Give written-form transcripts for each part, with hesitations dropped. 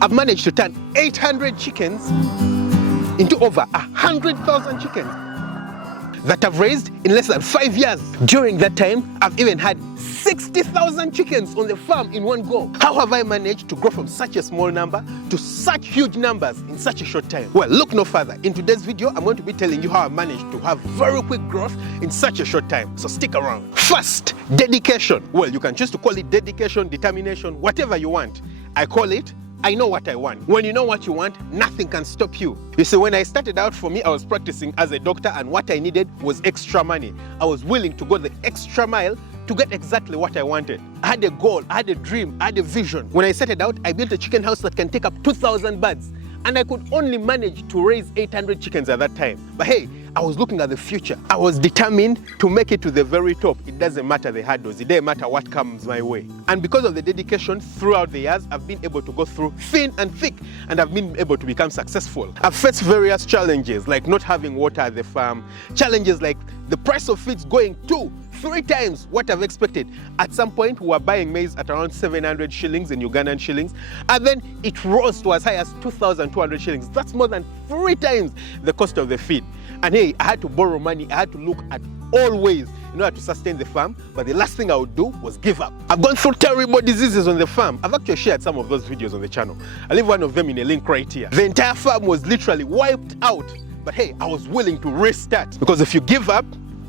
I've managed to turn 800 chickens into over 100,000 chickens that I've raised in less than 5 years. During that time, I've even had 60,000 chickens on the farm in one go. How have I managed to grow from such a small number to such huge numbers in such a short time? Well, look no further. In today's video, I'm going to be telling you how I managed to have very quick growth in such a short time. So stick around. First, dedication. Well, you can choose to call it dedication, determination, whatever you want. I call it I know what I want. When you know what you want, nothing can stop you. You see, when I started out, for me, I was practicing as a doctor, and what I needed was extra money. I was willing to go the extra mile to get exactly what I wanted. I had a goal, I had a dream, I had a vision. When I started out, I built a chicken house that can take up 2,000 birds, and I could only manage to raise 800 chickens at that time. But hey, I was looking at the future. I was determined to make it to the very top. It doesn't matter the hurdles, it doesn't matter what comes my way. And because of the dedication throughout the years, I've been able to go through thin and thick, and I've been able to become successful. I've faced various challenges, like not having water at the farm, challenges like the price of feeds going 2-3 times what I've expected. At some point, we were buying maize at around 700 shillings in Ugandan shillings, and then it rose to as high as 2,200 shillings. That's more than 3 times the cost of the feed. And hey, I had to borrow money, I had to look at all ways in order to sustain the farm, but the last thing I would do was give up. I've gone through terrible diseases on the farm. I've actually shared some of those videos on the channel. I'll leave one of them in a link right here. The entire farm was literally wiped out, but hey, I was willing to restart, because if you give up,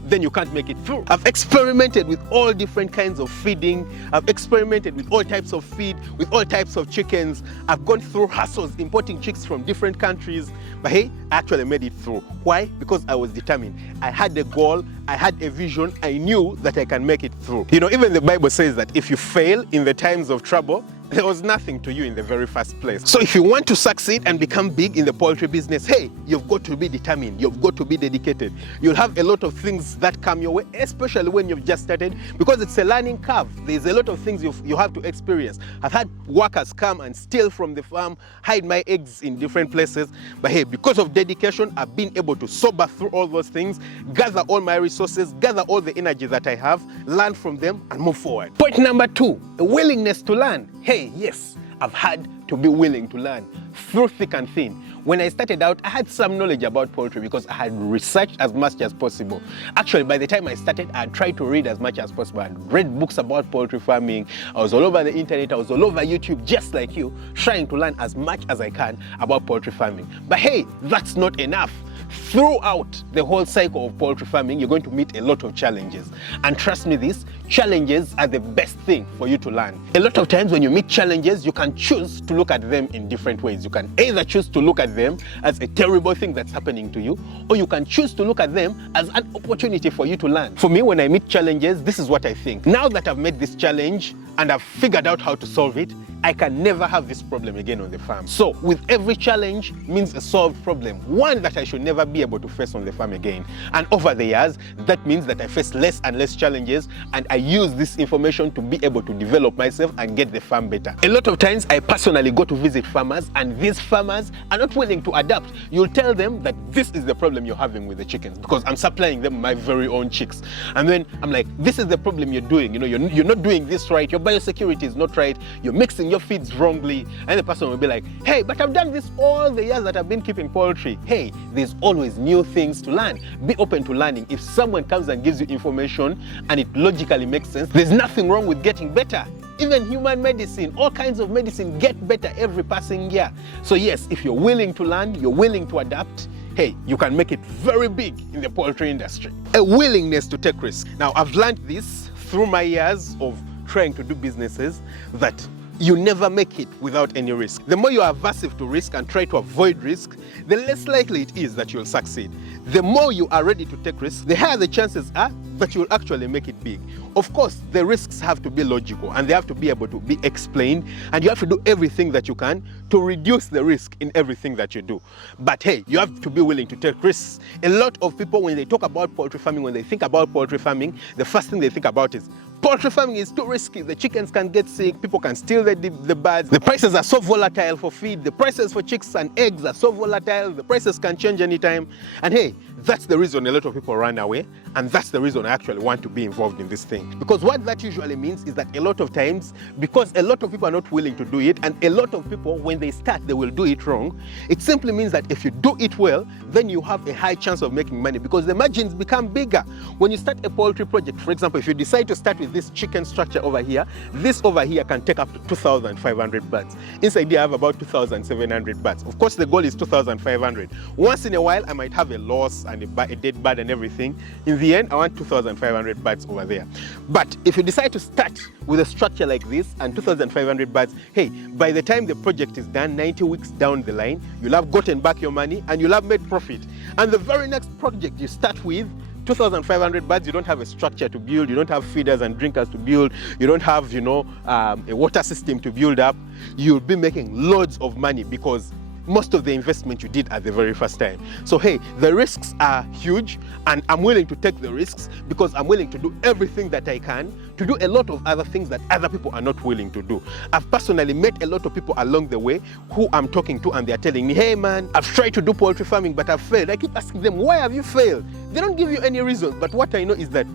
then you can't make it through. I've experimented with all different kinds of feeding. I've experimented with all types of feed, with all types of chickens. I've gone through hassles importing chicks from different countries. But hey, I actually made it through. Why? Because I was determined. I had a goal, I had a vision, I knew that I can make it through. You know, even the Bible says that if you fail in the times of trouble, there was nothing to you in the very first place. So if you want to succeed and become big in the poultry business, hey, you've got to be determined, you've got to be dedicated. You'll have a lot of things that come your way, especially when you've just started, because it's a learning curve. There's a lot of things you have to experience. I've had workers come and steal from the farm, hide my eggs in different places, but hey, because of dedication, I've been able to sober through all those things, gather all my resources, gather all the energy that I have, learn from them, and move forward. Point number 2, a willingness to learn. Hey, yes, I've had to be willing to learn through thick and thin. When I started out, I had some knowledge about poultry because I had researched as much as possible. Actually, by the time I started, I had tried to read as much as possible. I had read books about poultry farming. I was all over the internet. I was all over YouTube, just like you, trying to learn as much as I can about poultry farming. But hey, that's not enough. Throughout the whole cycle of poultry farming, you're going to meet a lot of challenges. And trust me, these challenges are the best thing for you to learn. A lot of times when you meet challenges, you can choose to look at them in different ways. You can either choose to look at them as a terrible thing that's happening to you, or you can choose to look at them as an opportunity for you to learn. For me, when I meet challenges, this is what I think. Now that I've met this challenge and I've figured out how to solve it, I can never have this problem again on the farm. So with every challenge means a solved problem, one that I should never be able to face on the farm again. And over the years, that means that I face less and less challenges, and I use this information to be able to develop myself and get the farm better. A lot of times I personally go to visit farmers, and these farmers are not willing to adapt. You'll tell them that this is the problem you're having with the chickens, because I'm supplying them my very own chicks. And then I'm like, this is the problem you're doing. You know, you're not doing this right. Your biosecurity is not right. You're mixing your feeds wrongly. And the person will be like, hey, but I've done this all the years that I've been keeping poultry. Hey, there's always new things to learn. Be open to learning. If someone comes and gives you information and it logically makes sense, there's nothing wrong with getting better. Even human medicine, all kinds of medicine get better every passing year. So yes, if you're willing to learn, you're willing to adapt, hey, you can make it very big in the poultry industry. A willingness to take risks. Now, I've learned this through my years of trying to do businesses, that you never make it without any risk. The more you are aversive to risk and try to avoid risk, the less likely it is that you'll succeed. The more you are ready to take risks, the higher the chances are that you'll actually make it big. Of course, the risks have to be logical, and they have to be able to be explained, and you have to do everything that you can to reduce the risk in everything that you do. But hey, you have to be willing to take risks. A lot of people, when they talk about poultry farming, when they think about poultry farming, the first thing they think about is, poultry farming is too risky. The chickens can get sick, people can steal the birds, the prices are so volatile for feed, the prices for chicks and eggs are so volatile, the prices can change anytime. And hey, That's the reason a lot of people run away, and that's the reason I actually want to be involved in this thing. Because what that usually means is that a lot of times, because a lot of people are not willing to do it, and a lot of people, when they start, they will do it wrong, it simply means that if you do it well, then you have a high chance of making money because the margins become bigger. When you start a poultry project, for example, if you decide to start with this chicken structure over here, this over here can take up to 2,500 birds. Inside here I have about 2,700 birds. Of course, the goal is 2,500. Once in a while, I might have a loss and a dead bird and everything. In the end, I want 2,500 birds over there. But if you decide to start with a structure like this and 2,500 birds, hey, by the time the project is done, 90 weeks down the line, you'll have gotten back your money and you'll have made profit. And the very next project you start with, 2,500 birds, you don't have a structure to build, you don't have feeders and drinkers to build, you don't have, a water system to build up, you'll be making loads of money because most of the investment you did at the very first time. So hey, the risks are huge and I'm willing to take the risks because I'm willing to do everything that I can to do a lot of other things that other people are not willing to do. I've personally met a lot of people along the way who I'm talking to and they're telling me, hey man, I've tried to do poultry farming but I've failed. I keep asking them, why have you failed? They don't give you any reasons, but what I know is that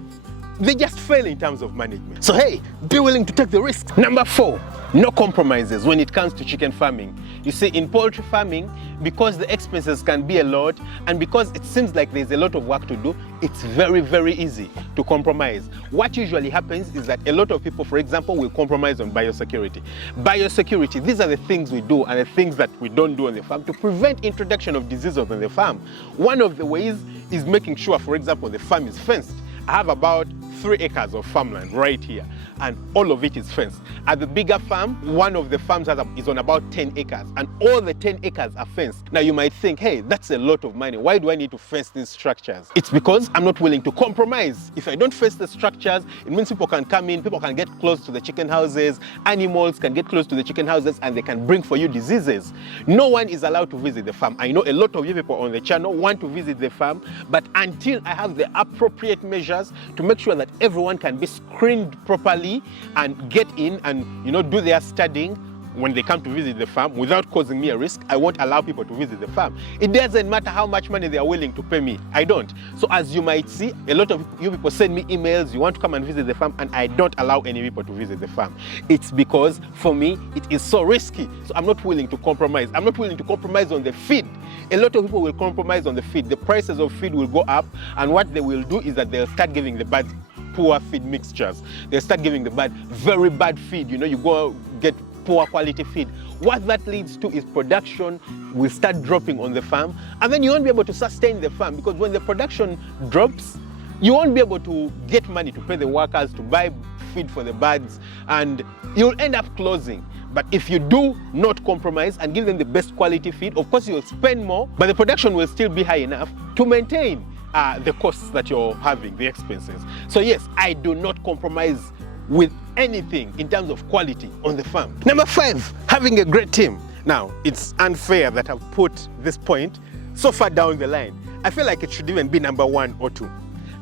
they just fail in terms of management. So hey, be willing to take the risks. Number 4, no compromises when it comes to chicken farming. You see, in poultry farming, because the expenses can be a lot and because it seems like there's a lot of work to do, it's very, very easy to compromise. What usually happens is that a lot of people, for example, will compromise on biosecurity. Biosecurity, these are the things we do and the things that we don't do on the farm to prevent introduction of diseases on the farm. One of the ways is making sure, for example, the farm is fenced. I have about 3 acres of farmland right here and all of it is fenced. At the bigger farm, one of the farms is on about 10 acres and all the 10 acres are fenced. Now you might think, hey, that's a lot of money. Why do I need to fence these structures? It's because I'm not willing to compromise. If I don't fence the structures, it means people can come in, people can get close to the chicken houses, animals can get close to the chicken houses and they can bring for you diseases. No one is allowed to visit the farm. I know a lot of you people on the channel want to visit the farm, but until I have the appropriate measures to make sure that everyone can be screened properly and get in and do their studying when they come to visit the farm without causing me a risk, I won't allow people to visit the farm. It doesn't matter how much money they are willing to pay me. I don't. So as you might see, a lot of you people send me emails, you want to come and visit the farm, and I don't allow any people to visit the farm. It's because for me, it is so risky. So I'm not willing to compromise. I'm not willing to compromise on the feed. A lot of people will compromise on the feed. The prices of feed will go up, and what they will do is that they'll start giving the birds poor feed mixtures. They'll start giving the bird very bad feed. You go get poor quality feed. What that leads to is production will start dropping on the farm, and then you won't be able to sustain the farm because when the production drops, you won't be able to get money to pay the workers, to buy feed for the birds, and you'll end up closing. But if you do not compromise and give them the best quality feed, of course you'll spend more, but the production will still be high enough to maintain the costs that you're having, the expenses. So yes, I do not compromise with anything in terms of quality on the farm. Number 5, having a great team. Now, it's unfair that I've put this point so far down the line. I feel like it should even be number 1 or 2.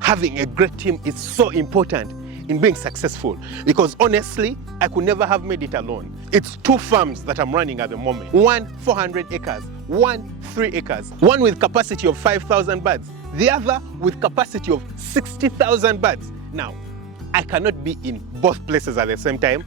Having a great team is so important in being successful because honestly, I could never have made it alone. It's 2 farms that I'm running at the moment. One 400 acres, one 3 acres, one with capacity of 5,000 birds, the other with capacity of 60,000 birds. Now, I cannot be in both places at the same time.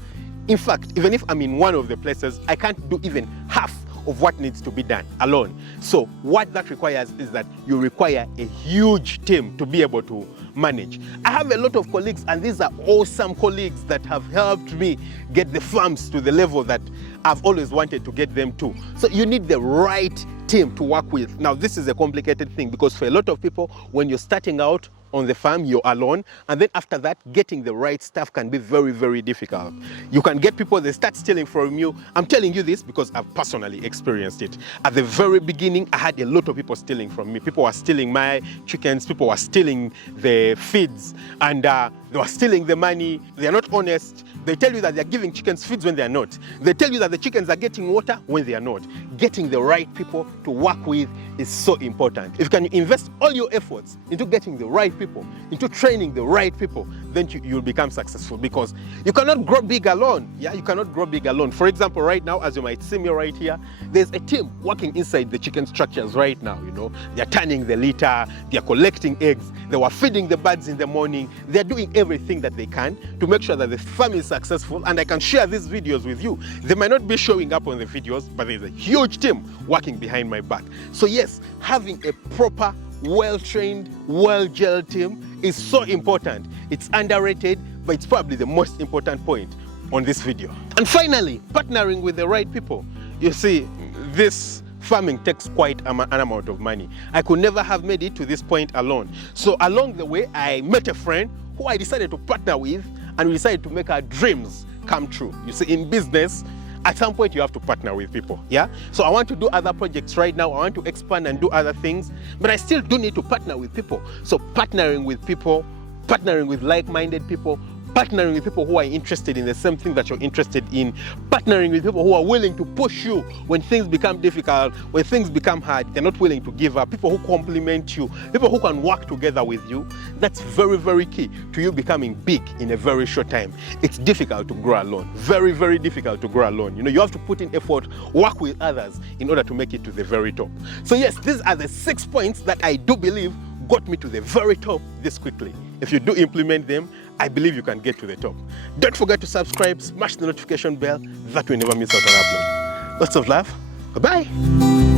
In fact, even if I'm in one of the places, I can't do even half of what needs to be done alone. So what that requires is that you require a huge team to be able to manage. I have a lot of colleagues, and these are awesome colleagues that have helped me get the farms to the level that I've always wanted to get them to. So you need the right team to work with. Now, this is a complicated thing because for a lot of people, when you're starting out on the farm, you're alone, and then after that, getting the right stuff can be very, very difficult. You can get people, they start stealing from you. I'm telling you this because I've personally experienced it. At the very beginning, I had a lot of people stealing from me. People were stealing my chickens, people were stealing the feeds, and they were stealing the money. They're not honest. They tell you that they're giving chickens feeds when they're not. They tell you that the chickens are getting water when they are not. Getting the right people to work with is so important. If you can invest all your efforts into getting the right people, into training the right people, then you'll become successful, because you cannot grow big alone. Yeah, you cannot grow big alone. For example, right now, as you might see me right here, there's a team working inside the chicken structures right now. You know, they're turning the litter, they're collecting eggs, they were feeding the birds in the morning. They're doing everything that they can to make sure that the farm is successful, and I can share these videos with you. They might not be showing up on the videos, but there's a huge team working behind my back. So yes, having a proper, well-trained, well-gelled team is so important. It's underrated, but it's probably the most important point on this video. And finally, partnering with the right people. You see, this farming takes quite an amount of money. I could never have made it to this point alone. So along the way, I met a friend who I decided to partner with, and we decided to make our dreams come true. You see, in business, at some point you have to partner with people, yeah? So I want to do other projects right now. I want to expand and do other things, but I still do need to partner with people. So partnering with people, partnering with like-minded people, partnering with people who are interested in the same thing that you're interested in, partnering with people who are willing to push you when things become difficult, when things become hard. They're not willing to give up, people who compliment you, people who can work together with you. That's very, very key to you becoming big in a very short time. It's difficult to grow alone, very, very difficult to grow alone. You know, you have to put in effort, work with others in order to make it to the very top. So yes, these are the 6 points that I do believe got me to the very top this quickly. If you do implement them, I believe you can get to the top. Don't forget to subscribe, smash the notification bell, that way you never miss out on upload. Lots of love. Bye-bye.